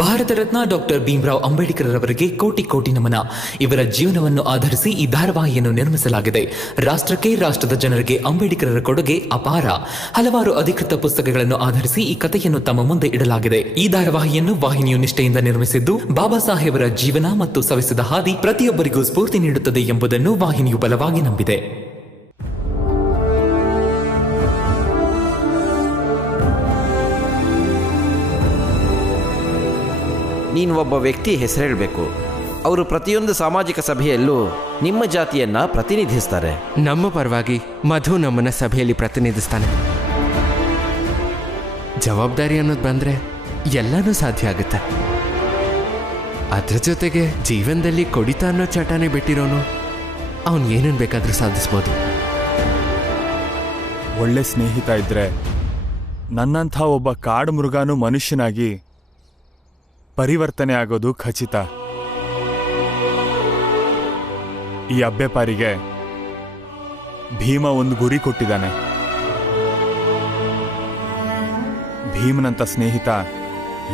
Bharat Ratna doctor Bhimrao Ambedkar ಅವರಿಗೆ ಕೋಟಿ ಕೋಟಿ ನಮನ. ಇವರ ಜೀವನವನ್ನು ಆಧರಿಸಿ ಈ ಧಾರಾವಾಹಿಯನ್ನು ನಿರ್ಮಿಸಲಾಗಿದೆ. ರಾಷ್ಟ್ರಕ್ಕೆ, ರಾಷ್ಟ್ರದ ಜನರಿಗೆ ಅಂಬೇಡ್ಕರರ ಕೊಡುಗೆ ಅಪಾರ. ಹಲವಾರು ಅಧಿಕೃತ ಪುಸ್ತಕಗಳನ್ನು ಆಧರಿಸಿ ಈ ಕಥೆಯನ್ನು ತಮ್ಮ ಮುಂದೆ ಇಡಲಾಗಿದೆ. ಈ ಧಾರಾವಾಹಿಯನ್ನು ವಾಹಿನಿಯು ನಿಷ್ಠೆಯಿಂದ ನಿರ್ಮಿಸಿದ್ದು, ಬಾಬಾ ಸಾಹೇಬರ ಜೀವನ ಮತ್ತು ಸವೆಸಿದ ಹಾದಿ ಪ್ರತಿಯೊಬ್ಬರಿಗೂ ಸ್ಫೂರ್ತಿ ನೀಡುತ್ತದೆ ಎಂಬುದನ್ನು ವಾಹಿನಿಯು ಬಲವಾಗಿ ನಂಬಿದೆ. ನೀನು ಒಬ್ಬ ವ್ಯಕ್ತಿ ಹೆಸರು ಹೇಳಬೇಕು. ಅವರು ಪ್ರತಿಯೊಂದು ಸಾಮಾಜಿಕ ಸಭೆಯಲ್ಲೂ ನಿಮ್ಮ ಜಾತಿಯನ್ನ ಪ್ರತಿನಿಧಿಸ್ತಾರೆ. ನಮ್ಮ ಪರವಾಗಿ ಮಧು ನಮ್ಮನ್ನ ಸಭೆಯಲ್ಲಿ ಪ್ರತಿನಿಧಿಸ್ತಾನೆ. ಜವಾಬ್ದಾರಿ ಅನ್ನೋದು ಬಂದ್ರೆ ಎಲ್ಲನೂ ಸಾಧ್ಯ ಆಗುತ್ತೆ. ಅದ್ರ ಜೊತೆಗೆ ಜೀವನದಲ್ಲಿ ಕೊಡಿತ ಅನ್ನೋ ಚಟನೆ ಬಿಟ್ಟಿರೋನು ಅವನು ಏನನ್ನು ಬೇಕಾದ್ರೂ ಸಾಧಿಸ್ಬೋದು. ಒಳ್ಳೆ ಸ್ನೇಹಿತ ಇದ್ರೆ ನನ್ನಂಥ ಒಬ್ಬ ಕಾಡು ಮೃಗನೂ ಮನುಷ್ಯನಾಗಿ ಪರಿವರ್ತನೆ ಆಗೋದು ಖಚಿತ. ಈ ಅಬ್ಬೆಪಾರಿಗೆ ಭೀಮ ಒಂದು ಗುರಿ ಕೊಟ್ಟಿದ್ದಾನೆ. ಭೀಮನಂತ ಸ್ನೇಹಿತ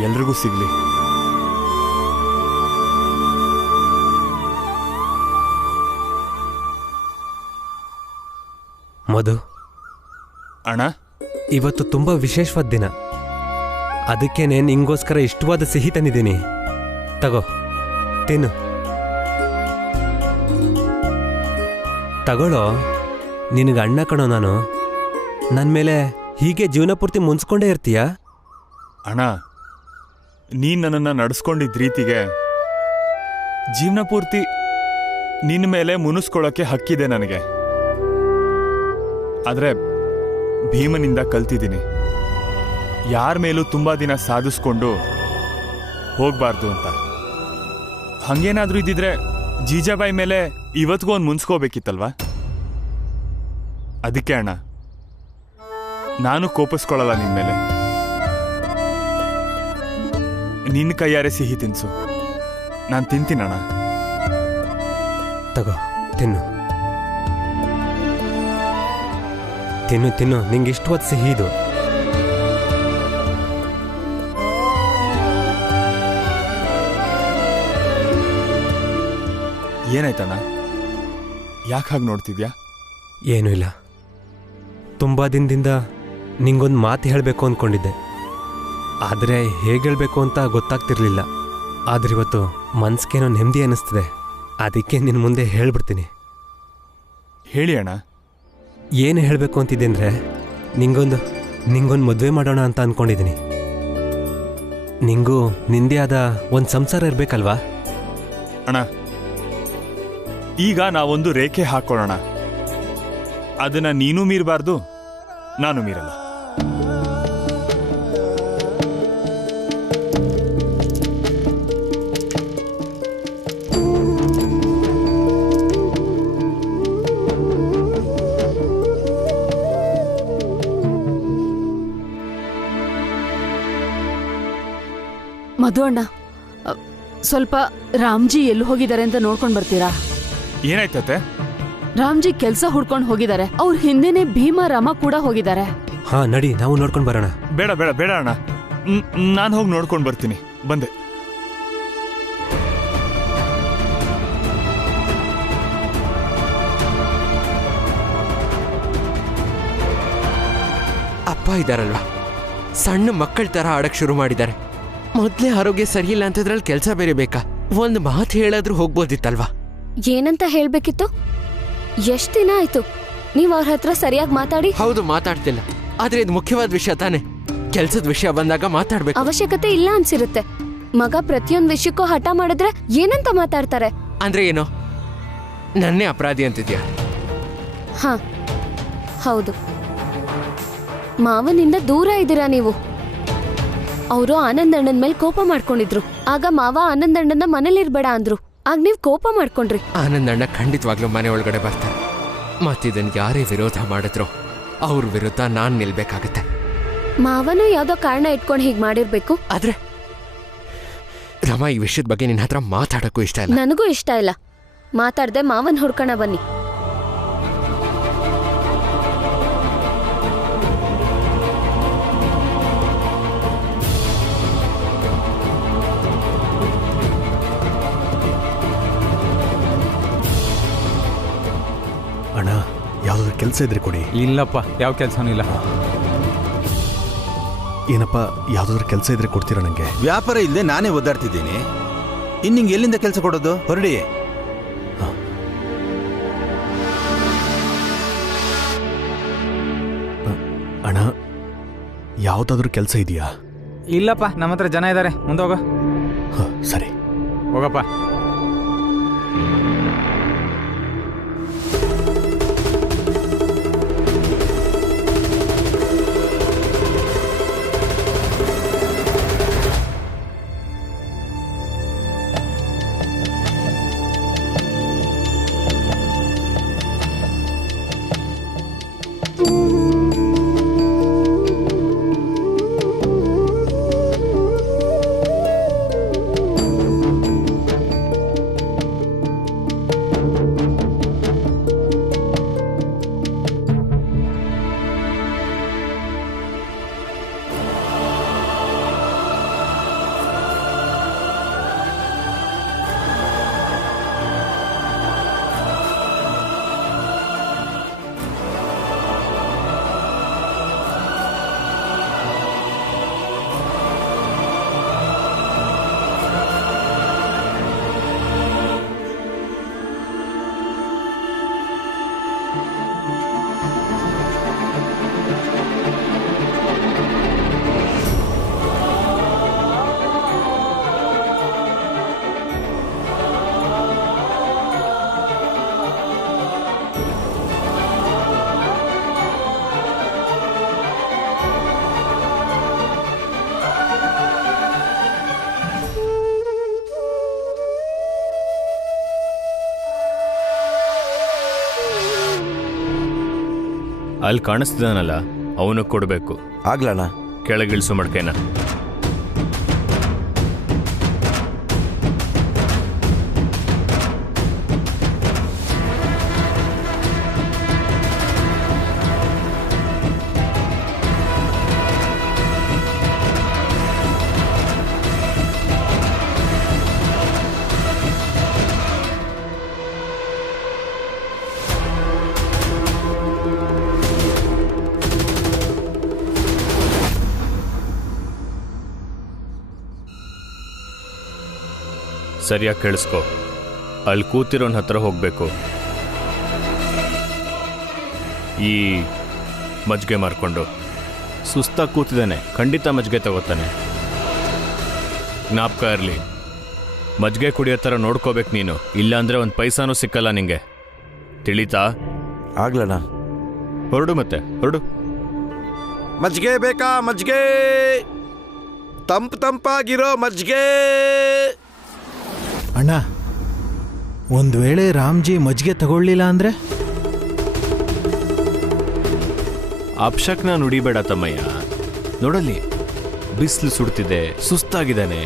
ಎಲ್ರಿಗೂ ಸಿಗ್ಲಿ. ಮಧು ಅಣ್ಣ, ಇವತ್ತು ತುಂಬಾ ವಿಶೇಷವಾದ ದಿನ. ಅದಕ್ಕೇನೆ ನಿಂಗೋಸ್ಕರ ಇಷ್ಟವಾದ ಸಿಹಿ ತಂದಿದ್ದೀನಿ. ತಗೋ, ತಿನ್ನು. ತಗೊಳ್ಳೋ, ನಿನಗೆ ಅಣ್ಣ ಕಣೋ ನಾನು. ನನ್ನ ಮೇಲೆ ಹೀಗೆ ಜೀವನ ಪೂರ್ತಿ ಮುನ್ಸ್ಕೊಂಡೇ ಇರ್ತೀಯಾ? ಅಣ್ಣ, ನೀನು ನನ್ನನ್ನು ನಡೆಸ್ಕೊಂಡಿದ್ದ ರೀತಿಗೆ ಜೀವನ ಪೂರ್ತಿ ನಿನ್ನ ಮೇಲೆ ಮುನಿಸ್ಕೊಳ್ಳೋಕ್ಕೆ ಹಕ್ಕಿದೆ ನನಗೆ. ಆದರೆ ಭೀಮನಿಂದ ಕಲ್ತಿದ್ದೀನಿ, ಯಾರ ಮೇಲೂ ತುಂಬ ದಿನ ಸಾಧಿಸ್ಕೊಂಡು ಹೋಗಬಾರ್ದು ಅಂತ. ಹಂಗೇನಾದರೂ ಇದ್ದಿದ್ರೆ ಜೀಜಾಬಾಯಿ ಮೇಲೆ ಇವತ್ತಿಗೂ ಒಂದು ಮುನ್ಸ್ಕೋಬೇಕಿತ್ತಲ್ವಾ? ಅದಕ್ಕೆ ಅಣ್ಣ, ನಾನು ಕೋಪಿಸ್ಕೊಳ್ಳಲ್ಲ ನಿನ್ನ ಮೇಲೆ. ನಿನ್ನ ಕೈಯಾರೆ ಸಿಹಿ ತಿನ್ಸು, ನಾನು ತಿಂತೀನಣ್ಣ. ತಗೋ, ತಿನ್ನು ತಿನ್ನು ತಿನ್ನು. ನಿಂಗೆ ಇಷ್ಟವಾದ ಸಿಹಿ ಇದು. ಏನಾಯ್ತಣ್ಣ? ಯಾಕೆ ಹಾಗೆ ನೋಡ್ತಿದ್ಯಾ? ಏನೂ ಇಲ್ಲ. ತುಂಬ ದಿನದಿಂದ ನಿಂಗೊಂದು ಮಾತು ಹೇಳಬೇಕು ಅಂದ್ಕೊಂಡಿದ್ದೆ, ಆದರೆ ಹೇಗೆ ಹೇಳಬೇಕು ಅಂತ ಗೊತ್ತಾಗ್ತಿರ್ಲಿಲ್ಲ. ಆದರೆ ಇವತ್ತು ಮನ್ಸಿಗೇನೋ ನೆಮ್ಮದಿ ಅನ್ನಿಸ್ತಿದೆ. ಅದಕ್ಕೆ ನಿನ್ನ ಮುಂದೆ ಹೇಳ್ಬಿಡ್ತೀನಿ. ಹೇಳಿ ಅಣ್ಣ. ಏನು ಹೇಳಬೇಕು ಅಂತಿದ್ದೆ ಅಂದರೆ, ನಿಂಗೊಂದು ಮದುವೆ ಮಾಡೋಣ ಅಂತ ಅಂದ್ಕೊಂಡಿದ್ದೀನಿ. ನಿಂಗೂ ನಿಂದೇ ಆದ ಒಂದು ಸಂಸಾರ ಇರಬೇಕಲ್ವಾ? ಅಣ್ಣ, ಈಗ ನಾವೊಂದು ರೇಖೆ ಹಾಕೊಳ್ಳೋಣ. ಅದನ್ನ ನೀನೂ ಮೀರಬಾರ್ದು, ನಾನು ಮೀರಲ್ಲ. ಮಧು ಅಣ್ಣ, ಸ್ವಲ್ಪ ರಾಮ್ಜಿ ಎಲ್ಲಿ ಹೋಗಿದ್ದಾರೆ ಅಂತ ನೋಡ್ಕೊಂಡು ಬರ್ತೀರಾ? ಏನಾಯ್ತತೆ? ರಾಮ್ಜಿ ಕೆಲ್ಸ ಹುಡ್ಕೊಂಡು ಹೋಗಿದ್ದಾರೆ. ಅವ್ರ ಹಿಂದೆನೆ ಭೀಮ ರಾಮ ಕೂಡ ಹೋಗಿದ್ದಾರೆ. ಹಾ, ನಡಿ, ನಾವು ನೋಡ್ಕೊಂಡು ಬರೋಣ. ಬೇಡ ಬೇಡ ಬೇಡ ಅಣ್ಣ, ನಾನು ಹೋಗಿ ನೋಡ್ಕೊಂಡು ಬರ್ತೀನಿ. ಬಂದೆ. ಅಪ್ಪ ಇದ್ದಾರಲ್ವಾ, ಸಣ್ಣ ಮಕ್ಕಳ ತರ ಆಡಕ್ ಶುರು ಮಾಡಿದ್ದಾರೆ. ಮೊದ್ಲೇ ಆರೋಗ್ಯ ಸರಿಯಿಲ್ಲ ಅಂತದ್ರಲ್ಲಿ ಕೆಲಸ ಬೇರೆ ಬೇಕಾ? ಒಂದು ಮಾತು ಹೇಳಾದ್ರೂ ಹೋಗ್ಬೋದಿತ್ತಲ್ವಾ? ಏನಂತ ಹೇಳ್ಬೇಕಿತ್ತು? ಎಷ್ಟ್ ದಿನ ಆಯ್ತು ನೀವ್ ಅವ್ರ ಹತ್ರ ಸರಿಯಾಗಿ ಮಾತಾಡಿ? ಹೌದು, ಮಾತಾಡ್ತಿಲ್ಲ. ಆದ್ರೆ ಇದು ಮುಖ್ಯವಾದ ವಿಷಯ ತಾನೆ. ಕೆಲ್ಸದ ವಿಷಯ ಬಂದಾಗ ಮಾತಾಡ್ಬೇಕು. ಅವಶ್ಯಕತೆ ಇಲ್ಲ ಅನ್ಸಿರುತ್ತೆ. ಮಗ ಪ್ರತಿಯೊಂದ್ ವಿಷಯಕ್ಕೂ ಹಠ ಮಾಡಿದ್ರೆ ಏನಂತ ಮಾತಾಡ್ತಾರೆ? ಅಂದ್ರೆ ಏನು, ನನ್ನೇ ಅಪರಾಧಿ ಅಂತಿದ್ಯಾ? ಹಾ, ಹೌದು. ಮಾವನಿಂದ ದೂರ ಇದ್ದೀರಾ ನೀವು. ಅವರು ಆನಂದಣ್ಣನ ಮೇಲೆ ಕೋಪ ಮಾಡ್ಕೊಂಡಿದ್ರು. ಆಗ ಮಾವ ಆನಂದಣ್ಣನ ಮನೇಲಿರ್ಬೇಡ ಅಂದ್ರು. ಆಗ ನೀವ್ ಕೋಪ ಮಾಡ್ಕೊಂಡ್ರಿ. ಆನಂದಣ್ಣ ಖಂಡಿತವಾಗ್ಲೂ ಮನೆ ಒಳಗಡೆ ಬರ್ತಾರೆ. ಮತ್ತಿದನ್ ಯಾರೇ ವಿರೋಧ ಮಾಡಿದ್ರು ಅವ್ರ ವಿರುದ್ಧ ನಾನ್ ನಿಲ್ಬೇಕಾಗತ್ತೆ. ಮಾವನು ಯಾವ್ದೋ ಕಾರಣ ಇಟ್ಕೊಂಡು ಹೀಗ್ ಮಾಡಿರ್ಬೇಕು. ಆದ್ರೆ ರಮಾ, ಈ ವಿಷಯದ ಬಗ್ಗೆ ನಿನ್ನ ಹತ್ರ ಮಾತಾಡಕ್ಕೂ ಇಷ್ಟ ಇಲ್ಲ. ನನಗೂ ಇಷ್ಟ ಇಲ್ಲ. ಮಾತಾಡ್ದೆ ಮಾವನ್ ಹುಡ್ಕೋಣ ಬನ್ನಿ. ಇದ್ರೆ ಕೊಡಿ. ಇಲ್ಲಪ್ಪ, ಯಾವ ಕೆಲಸನೂ ಇಲ್ಲ. ಏನಪ್ಪ, ಯಾವುದಾದ್ರೂ ಕೆಲಸ ಇದ್ರೆ ಕೊಡ್ತೀರಾ ನನಗೆ? ವ್ಯಾಪಾರ ಇಲ್ಲದೆ ನಾನೇ ಒದ್ದಾಡ್ತಿದ್ದೀನಿ. ಇನ್ನು ನಿಂಗೆ ಎಲ್ಲಿಂದ ಕೆಲಸ ಕೊಡೋದು? ಹೊರಡಿ. ಅಣ್ಣ, ಯಾವುದಾದ್ರೂ ಕೆಲಸ ಇದೆಯಾ? ಇಲ್ಲಪ್ಪ, ನಮ್ಮ ಹತ್ರ ಜನ ಇದ್ದಾರೆ. ಮುಂದೆ ಹೋಗೋ. ಸರಿ, ಹೋಗಪ್ಪ. ಅಲ್ಲಿ ಕಾಣಿಸ್ತಿದ್ದಾನಲ್ಲ, ಅವನು ಕೊಡಬೇಕು. ಆಗ್ಲಣ್ಣ. ಕೆಳಗಿಳಿಸು ಮಡ್ಕೆನ. ಸರಿಯಾಗಿ ಕೇಳಿಸ್ಕೊ. ಅಲ್ಲಿ ಕೂತಿರೋನ್ ಹತ್ರ ಹೋಗ್ಬೇಕು. ಈ ಮಜ್ಜಿಗೆ ಮಾರ್ಕೊಂಡು ಸುಸ್ತಾಗಿ ಕೂತಿದ್ದಾನೆ, ಖಂಡಿತ ಮಜ್ಜಿಗೆ ತಗೋತಾನೆ. ಜ್ಞಾಪಕ ಇರಲಿ, ಮಜ್ಜಿಗೆ ಕುಡಿಯೋ ಥರ ನೋಡ್ಕೋಬೇಕು ನೀನು, ಇಲ್ಲಾಂದ್ರೆ ಒಂದು ಪೈಸಾನೂ ಸಿಕ್ಕಲ್ಲ ನಿಂಗೆ. ತಿಳಿತಾ? ಆಗ್ಲಣ್ಣ. ಹೊರಡು, ಮತ್ತೆ ಹೊರಡು. ಮಜ್ಜಿಗೆ ಬೇಕಾ? ಮಜ್ಜಿಗೆ, ತಂಪಾಗಿರೋ ಮಜ್ಜಿಗೆ. ಅಣ್ಣ, ಒಂದು ವೇಳೆ ರಾಮ್ಜಿ ಮಜ್ಜಿಗೆ ತಗೊಳ್ಳಿಲ್ಲ ಅಂದ್ರೆ? ಅಪ್ಶಕ್ನ ನುಡಿಬೇಡ ತಮ್ಮಯ್ಯ. ನೋಡಲ್ಲಿ, ಬಿಸಿಲು ಸುಡ್ತಿದೆ, ಸುಸ್ತಾಗಿದ್ದಾನೆ,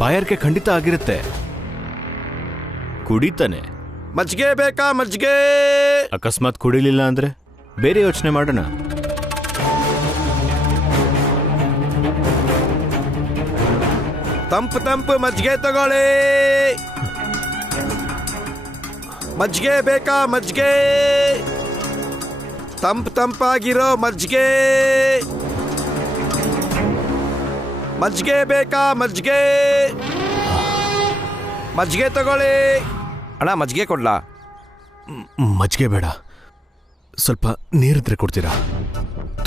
ಬಾಯಾರಿಕೆ ಖಂಡಿತ ಆಗಿರುತ್ತೆ. ಕುಡಿತಾನೆ. ಮಜ್ಜಿಗೆ ಬೇಕಾ? ಮಜ್ಜಿಗೆ. ಅಕಸ್ಮಾತ್ ಕುಡಿಲಿಲ್ಲ ಅಂದ್ರೆ ಬೇರೆ ಯೋಚನೆ ಮಾಡೋಣ. ತಂಪು ಮಜ್ಜಿಗೆ ತಗೊಳ್ಳಿ. ಮಜ್ಜಿಗೆ ಬೇಕಾ? ಮಜ್ಜಿಗೆ, ತಂಪಾಗಿರೋ ಮಜ್ಜಿಗೆ. ಮಜ್ಜಿಗೆ ಬೇಕಾ? ಮಜ್ಜಿಗೆ. ಮಜ್ಜಿಗೆ ತಗೊಳ್ಳಿ. ಅಣ್ಣ, ಮಜ್ಜಿಗೆ ಕೊಡ್ಲಾ? ಮಜ್ಜಿಗೆ ಬೇಡ, ಸ್ವಲ್ಪ ನೀರಿದ್ರೆ ಕೊಡ್ತೀರಾ?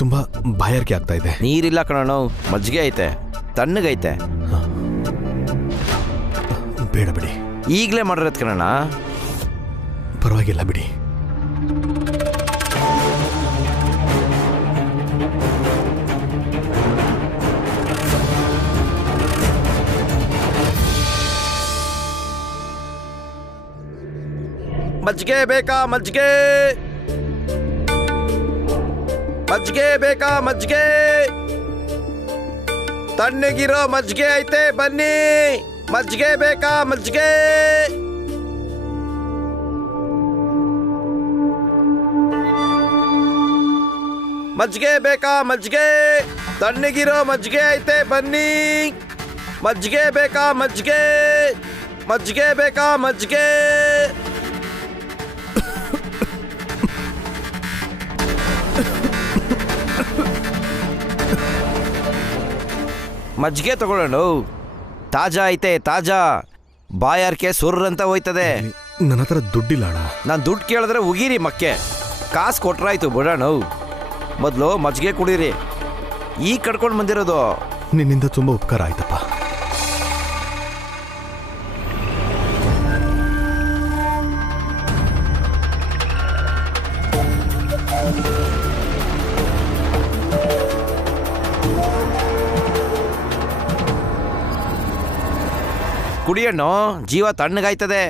ತುಂಬ ಬಾಯಾರಿಕೆ ಆಗ್ತಾ ಇದೆ. ನೀರಿಲ್ಲ ಕಣಣ್ಣ, ಮಜ್ಜಿಗೆ ಐತೆ, ತಣ್ಣಗೈತೆ. ಬೇಡ ಬಿಡಿ. ಈಗಲೇ ಮಾಡಿರೋದು ಕಣಣ್ಣ. ಪರವಾಗಿಲ್ಲ ಬಿಡಿ. ಮಜ್ಜಿಗೆ ಬೇಕಾ? ಮಜ್ಜಿಗೆ. ಮಜ್ಜಿಗೆ ಬೇಕಾ? ಮಜ್ಜಿಗೆ, ತಣ್ಣಗಿರೋ ಮಜ್ಜಿಗೆ ಐತೆ, ಬನ್ನಿ. ಮಜ್ಜಿಗೆ ಬೇಕಾ? ಮಜ್ಜಿಗೆ. ಮಜ್ಜಿಗೆ ಬೇಕಾ? ಮಜ್ಜಿಗೆ, ತಣ್ಣಗಿರೋ ಮಜ್ಜಿಗೆ ಐತೆ, ಬನ್ನಿ. ಮಜ್ಜಿಗೆ ಬೇಕಾ? ಮಜ್ಜಿಗೆ. ಮಜ್ಜಿಗೆ ಬೇಕಾ? ಮಜ್ಜಿಗೆ. ಮಜ್ಜಿಗೆ ತಗೊಳ್ಳೋಣ. ತಾಜಾ ಐತೆ, ತಾಜಾ. ಬಾಯಾರ್ಕೆ ಸುರ್ರಂತ ಹೋಯ್ತದೆ. ನನ್ನ ಹತ್ರ ದುಡ್ಡಿಲ್ಲ ಅಣ್ಣ. ನಾನು ದುಡ್ಡು ಕೇಳಿದ್ರೆ ಉಗಿರಿ ಮಕ್ಕೆ. ಕಾಸು ಕೊಟ್ರಾಯ್ತು ಬಿಡೋಣ. ಮೊದಲು ಮಜ್ಜಿಗೆ ಕುಡೀರಿ. ಈಗ ಕಡ್ಕೊಂಡು ಬಂದಿರೋದು. ನಿನ್ನಿಂದ ತುಂಬ ಉಪಕಾರ ಆಯ್ತಪ್ಪ. ಕುಡಿಯಣ್ಣು, ಜೀವ ತಣ್ಣಗಾಯ್ತದೆ.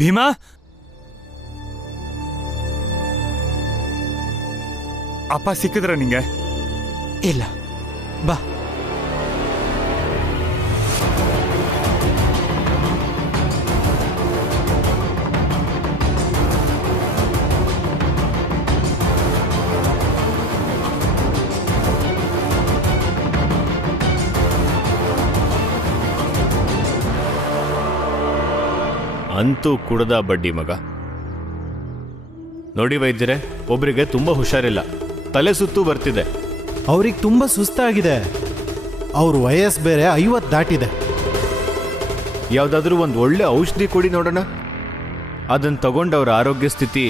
ಭೀಮಾ, ಅಪ್ಪ ಸಿಕ್ಕಿದ್ರ ನಿಂಗೆ? ಇಲ್ಲ, ಬಾ. ಅಂತೂ ಕುಡ್ದ ಬಡ್ಡಿ ಮಗ. ನೋಡಿ ವೈದ್ಯರೇ, ಒಬ್ರಿಗೆ ತುಂಬ ಹುಷಾರಿಲ್ಲ, ತಲೆ ಸುತ್ತು ಬರ್ತಿದೆ. ಅವ್ರಿಗೆ ತುಂಬ ಸುಸ್ತಾಗಿದೆ. ಅವ್ರ ವಯಸ್ಸು ಬೇರೆ 50 ದಾಟಿದೆ. ಯಾವುದಾದ್ರೂ ಒಂದು ಒಳ್ಳೆ ಔಷಧಿ ಕೊಡಿ ನೋಡೋಣ. ಅದನ್ನು ತಗೊಂಡು ಅವ್ರ ಆರೋಗ್ಯ ಸ್ಥಿತಿ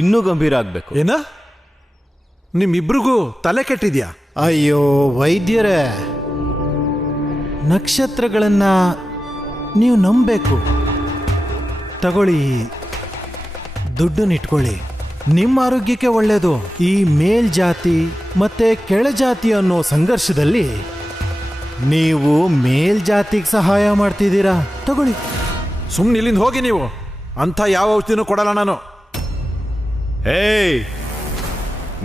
ಇನ್ನೂ ಗಂಭೀರ ಆಗಬೇಕು. ಏನ? ನಿಮ್ಮಿಬ್ರಿಗೂ ತಲೆ ಕೆಟ್ಟಿದ್ಯಾ? ಅಯ್ಯೋ ವೈದ್ಯರೇ, ನಕ್ಷತ್ರಗಳನ್ನ ನೀವು ನಂಬಬೇಕು. ತಗೊಳ್ಳಿ, ದುಡ್ಡನ್ನಿಟ್ಕೊಳ್ಳಿ. ನಿಮ್ಮ ಆರೋಗ್ಯಕ್ಕೆ ಒಳ್ಳೆಯದು. ಈ ಮೇಲ್ಜಾತಿ ಮತ್ತೆ ಕೆಳಜಾತಿ ಅನ್ನೋ ಸಂಘರ್ಷದಲ್ಲಿ ನೀವು ಮೇಲ್ಜಾತಿಗೆ ಸಹಾಯ ಮಾಡ್ತಿದ್ದೀರಾ. ತಗೊಳ್ಳಿ. ಸುಮ್ಮನೆ ಇಲ್ಲಿಂದ ಹೋಗಿ ನೀವು. ಅಂಥ ಯಾವ ಔಷಧಿನೂ ಕೊಡಲ್ಲ ನಾನು. ಏಯ್,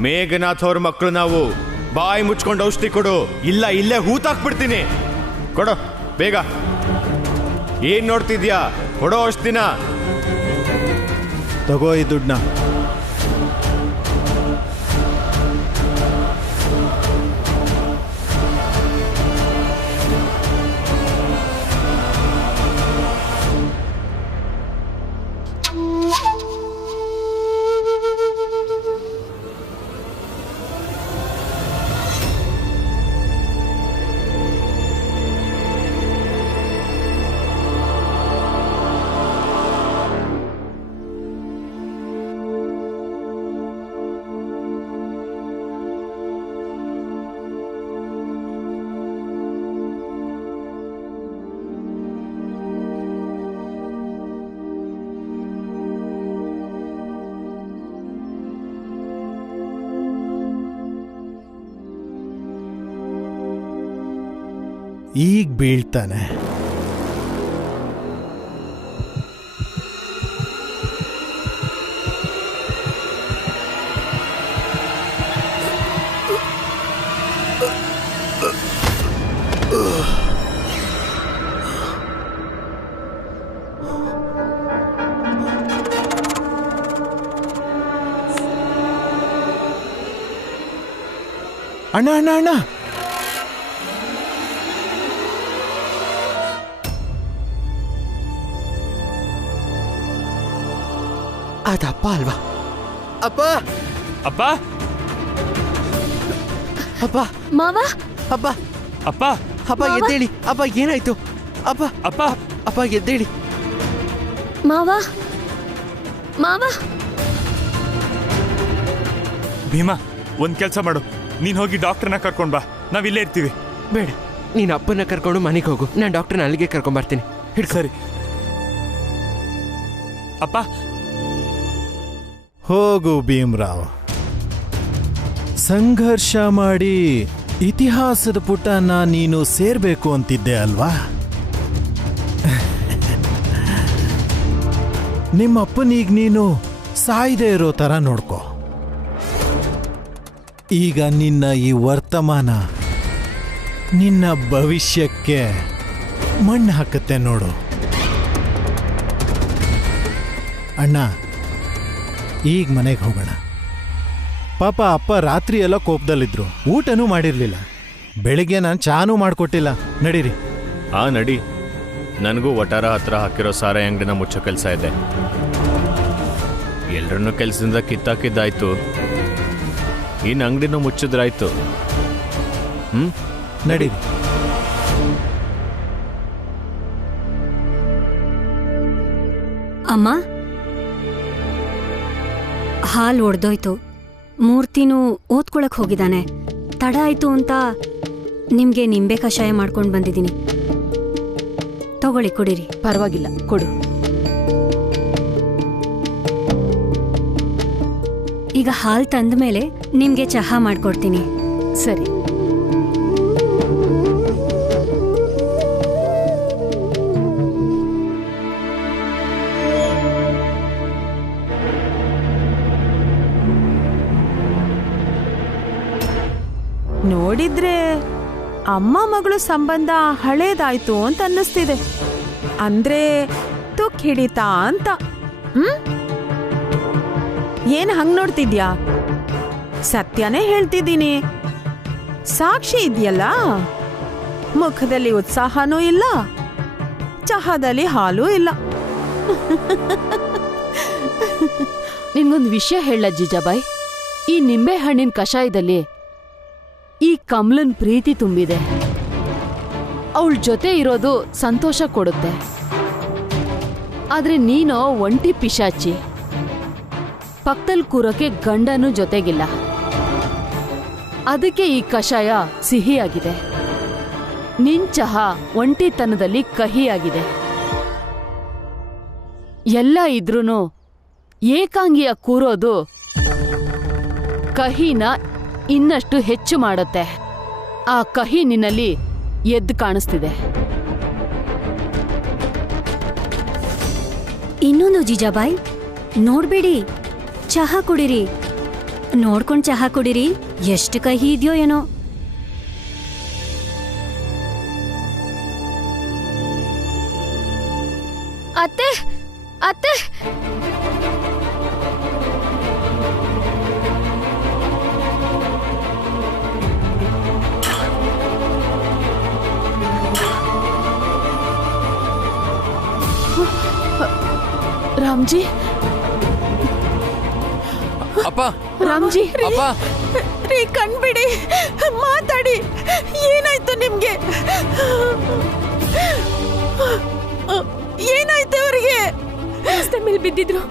ಮೇಘನಾಥ್ ಅವ್ರ ಮಕ್ಕಳು ನಾವು. ಬಾಯಿ ಮುಚ್ಕೊಂಡು ಔಷಧಿ ಕೊಡು, ಇಲ್ಲ ಇಲ್ಲೇ ಹೂತಾಕ್ಬಿಡ್ತೀನಿ. ಕೊಡೋ ಬೇಗ. ಏನ್ ನೋಡ್ತಿದ್ಯಾ? ಕೊಡೋ ಔಷಧಿನ. ತಗೋ ಈ ದುಡ್ಡನ್ನ. ಈಗ ಬೀಳ್ತಾನೆ. ಅಣ್ಣ ಅಣ್ಣ ಅಣ್ಣ, ಅದಪ್ಪ ಅಲ್ವಾ? ಅಪ್ಪ ಅಪ್ಪ ಅಪ್ಪ ಮಾವ, ಅಪ್ಪ ಅಪ್ಪ ಅಪ್ಪ ಎದ್ದೇಳಿ. ಅಪ್ಪ ಏನಾಯ್ತು? ಅಪ್ಪ ಅಪ್ಪ ಅಪ್ಪ ಎದ್ದೇಳಿ. ಮಾವ, ಮಾವ. ಭೀಮಾ, ಒಂದ್ ಕೆಲಸ ಮಾಡು. ನೀನ್ ಹೋಗಿ ಡಾಕ್ಟರ್ನ ಕರ್ಕೊಂಡ್ ಬಾ, ನಾವಿಲ್ಲೇ ಇರ್ತೀವಿ. ಬೇಡ, ನೀನು ಅಪ್ಪನ ಕರ್ಕೊಂಡು ಮನೆಗೆ ಹೋಗು. ನಾನು ಡಾಕ್ಟರ್ನ ಅಲ್ಲಿಗೆ ಕರ್ಕೊಂಡ್ ಬರ್ತೀನಿ. ಸರಿ ಅಪ್ಪ. ಹೋಗು ಭೀಮ್ರಾವ್. ಸಂಘರ್ಷ ಮಾಡಿ ಇತಿಹಾಸದ ಪುಟನ ನೀನು ಸೇರ್ಬೇಕು ಅಂತಿದ್ದೆ ಅಲ್ವಾ? ನಿಮ್ಮಪ್ಪನೀಗ ನೀನು ಸಾಯ್ದೇ ಇರೋ ಥರ ನೋಡ್ಕೋ. ಈಗ ನಿನ್ನ ಈ ವರ್ತಮಾನ ನಿನ್ನ ಭವಿಷ್ಯಕ್ಕೆ ಮಣ್ಣು ಹಾಕುತ್ತೆ ನೋಡು. ಅಣ್ಣ ಈಗ ಮನೆಗೆ ಹೋಗೋಣ. ಪಾಪ ಅಪ್ಪ ರಾತ್ರಿ ಎಲ್ಲ ಕೋಪದಲ್ಲಿದ್ರು, ಊಟನೂ ಮಾಡಿರ್ಲಿಲ್ಲ. ಬೆಳಿಗ್ಗೆ ನಾನು ಚಾನೂ ಮಾಡಿಕೊಟ್ಟಿಲ್ಲ. ನಡೀರಿ. ನಡಿ. ನನಗೂ ವಟಾರ ಹತ್ರ ಹಾಕಿರೋ ಸಾರೆ ಅಂಗಡಿನ ಮುಚ್ಚೋ ಕೆಲಸ ಇದೆ. ಎಲ್ಲರನ್ನೂ ಕೆಲಸದಿಂದ ಕಿತ್ತಾಕಿದ್ದಾಯ್ತು, ಇನ್ನು ಅಂಗಡಿನೂ ಮುಚ್ಚಿದ್ರಾಯ್ತು. ನಡೀರಿ. ಅಮ್ಮ, ಹಾಲು ಒಡೆದೋಯ್ತು. ಮೂರ್ತಿನೂ ಓದ್ಕೊಳಕ್ ಹೋಗಿದ್ದಾನೆ. ತಡ ಆಯ್ತು ಅಂತ ನಿಮ್ಗೆ ನಿಂಬೆ ಕಷಾಯ ಮಾಡ್ಕೊಂಡು ಬಂದಿದ್ದೀನಿ. ತಗೊಳ್ಳಿ, ಕುಡೀರಿ. ಪರವಾಗಿಲ್ಲ, ಕೊಡು. ಈಗ ಹಾಲು ತಂದ ಮೇಲೆ ನಿಮ್ಗೆ ಚಹಾ ಮಾಡ್ಕೊಡ್ತೀನಿ. ಸರಿ. ನೋಡಿದ್ರೆ ಅಮ್ಮ ಮಗಳು ಸಂಬಂಧ ಹಳೇದಾಯ್ತು ಅಂತ ಅನ್ನಿಸ್ತಿದೆ. ಅಂದ್ರೆ ತುಕ್ ಹಿಡಿತಾ ಅಂತ. ಏನ್ ಹಂಗ್ ನೋಡ್ತಿದ್ಯಾ? ಸತ್ಯನೇ ಹೇಳ್ತಿದ್ದೀನಿ. ಸಾಕ್ಷಿ ಇದೆಯಲ್ಲ, ಮುಖದಲ್ಲಿ ಉತ್ಸಾಹನೂ ಇಲ್ಲ, ಚಹಾದಲ್ಲಿ ಹಾಲೂ ಇಲ್ಲ. ನಿನ್ಗೊಂದು ವಿಷಯ ಹೇಳ ಜೀಜಾಬಾಯಿ. ಈ ನಿಂಬೆ ಹಣ್ಣಿನ ಕಷಾಯದಲ್ಲಿ ಈ ಕಮಲನ್ ಪ್ರೀತಿ ತುಂಬಿದೆ. ಅವಳ ಜೊತೆ ಇರೋದು ಸಂತೋಷ ಕೊಡುತ್ತೆ. ಆದ್ರೆ ನೀನೋ ಒಂಟಿ ಪಿಶಾಚಿ. ಪಕ್ಕದಲ್ಲಿ ಕೂರೋಕೆ ಗಂಡನೂ ಜೊತೆಗಿಲ್ಲ. ಅದಕ್ಕೆ ಈ ಕಷಾಯ ಸಿಹಿಯಾಗಿದೆ. ನಿನ್ ಚಹಾ ಒಂಟಿತನದಲ್ಲಿ ಕಹಿಯಾಗಿದೆ. ಎಲ್ಲ ಇದ್ರೂನು ಏಕಾಂಗಿಯ ಕೂರೋದು ಕಹಿನ ಇನ್ನಷ್ಟು ಹೆಚ್ಚು ಮಾಡುತ್ತೆ. ಆ ಕಹಿ ನಿನ್ನಲ್ಲಿ ಎದ್ದು ಕಾಣಿಸ್ತಿದೆ. ಇನ್ನೊಂದು ಜೀಜಾಬಾಯಿ, ನೋಡ್ಬೇಡಿ, ಚಹಾ ಕುಡಿರಿ. ನೋಡ್ಕೊಂಡ್ ಚಹಾ ಕುಡಿರಿ. ಎಷ್ಟು ಕಹಿ ಇದೆಯೋ ಏನೋ. ಅತ್ತೆ, ಅತ್ತೆ, ರಾಮ್ಜಿ. ಅಪ್ಪ, ರಾಮ್ಜಿ. ಅಪ್ಪ, ರೀ ಕಣ್ಬಿಡಿ, ಮಾತಾಡಿ. ಏನಾಯ್ತು ನಿಮ್ಗೆ? ಏನಾಯ್ತು ಅವ್ರಿಗೆ? ರಸ್ತೆ ಮೇಲೆ ಬಿದ್ದಿದ್ರು,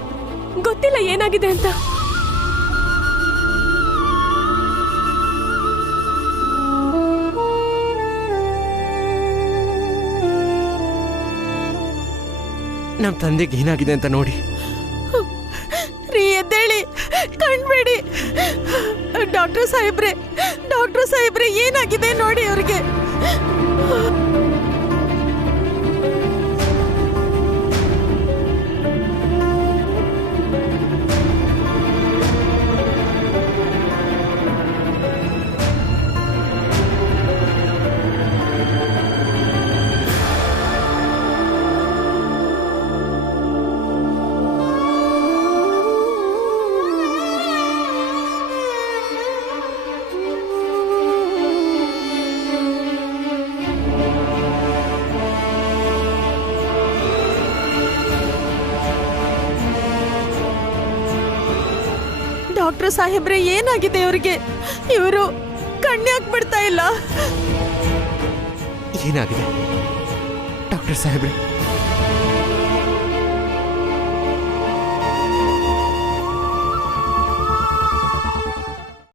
ಗೊತ್ತಿಲ್ಲ ಏನಾಗಿದೆ ಅಂತ. ನಮ್ಮ ತಂದೆಗೆ ಏನಾಗಿದೆ ಅಂತ ನೋಡಿ. ರೀ ಎದ್ದೇಳಿ, ಕಣ್ಬೇಡಿ. ಡಾಕ್ಟರ್ ಸಾಹೇಬ್ರೆ ಏನಾಗಿದೆ ನೋಡಿ ಅವ್ರಿಗೆ. ಡಾಕ್ಟರ್ ಸಾಹೇಬ್ರೆ ಏನಾಗಿದೆ ಅವ್ರಿಗೆ? ಇವರು ಕಣ್ಯಾಕ್ ಬಿಡ್ತಾ ಇಲ್ಲ. ಏನಾಗಿದೆ ಡಾಕ್ಟರ್ ಸಾಹೇಬ್ರೆ?